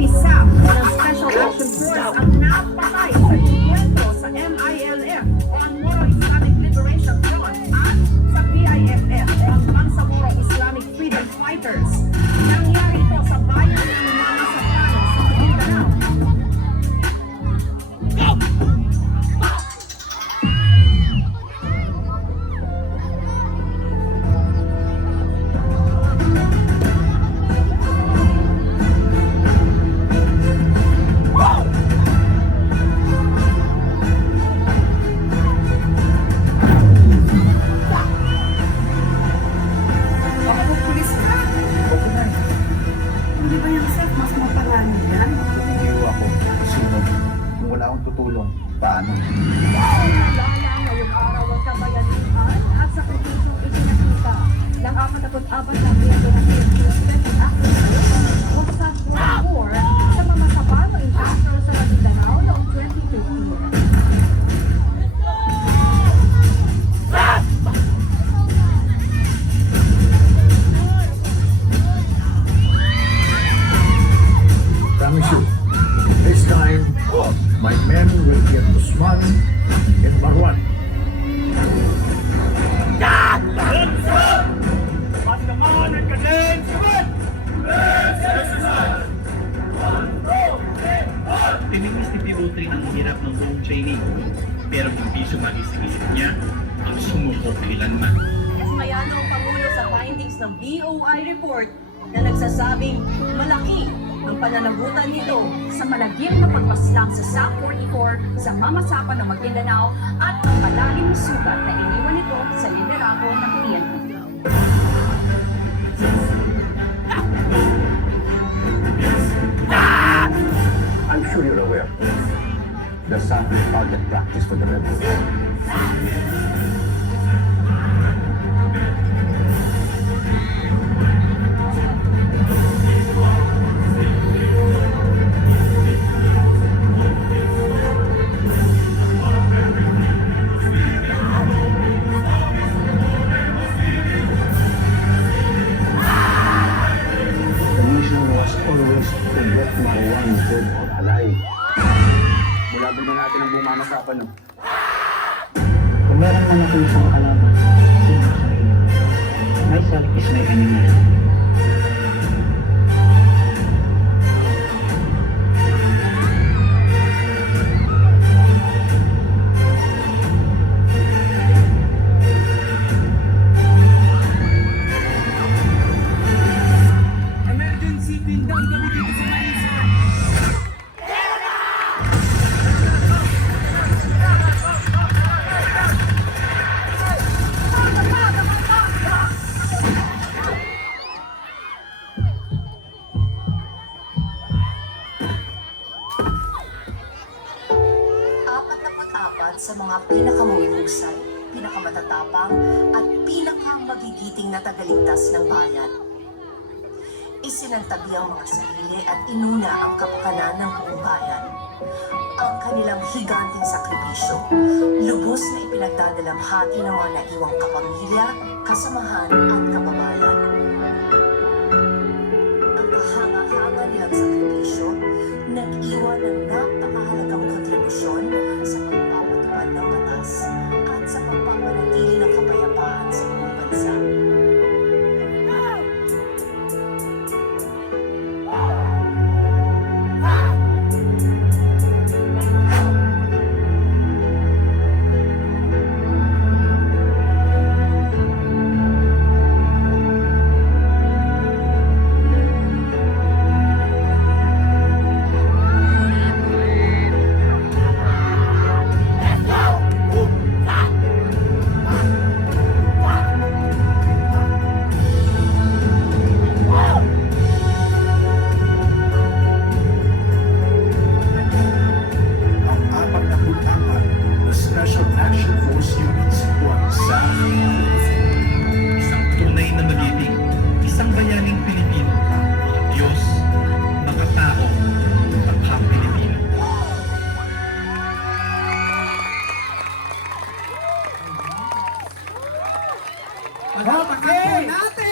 PISAP ng Special Action Force ang napatay sa enkwentro sa MILF o ang Moro Islamic Liberation Front at sa PIFF o ang Bangsamoro Islamic Freedom Fighters. Nangyari ito sa bayan ng mga Sapayan sa Mindanao. Hindi ba yung safe? Mas maparami yan? Nagigiro ako. Sunod. Kung wala akong tutulong, paano? Naalala ngayong araw ang kabayanihan at sa kritisong isinakita ng 44 na biyendo na Special Action Force o sa War sa mga Sabano Encounter sa Mindanao noong 2015. Promise you, this time, my men will get Usman and Marwan. Tinimis ni PO3 ang hirap ng buong training, pero hindi sumagising-isip niya ang sumuko kailanman. Mayano ang Pangulo sa findings ng BOI report na nagsasabing malaki ang pananagutan nito sa malagim na pagpaslang sa SAP-44 sa mamasapan ng Maguindanao at ang malalim na sugat na iniwan nito sa liderato ng PNP. I'm sure you're aware. The sample target practice for the rebels. The mission was always to get number one dead or alive. Mula doon natin ang bumamasapan, no? Kung meron man ako isang kalaban, sino sa iyo? My self is my enemy. Emergency pindang kami dito sa Malaysia. Sa mga pinakamahuhusay, pinakamatatapang at pinakamagigiting na tagaligtas ng bayan. Isinantabi ang mga sarili at inuna ang kapakanan ng buong bayan. Ang kanilang higanting sakripisyo, lubos na ipinagdadalamhati ng mga naiwang kapamilya, kasamahan at kababayan. Ang kahanga-hanga nilang sakripisyo, nag-iwan ng napakahalagang kontribusyon sa pagpapatupad ng batas at sa pagpapanatili ng kapayapaan sa buong bansa. Pagpapakan po natin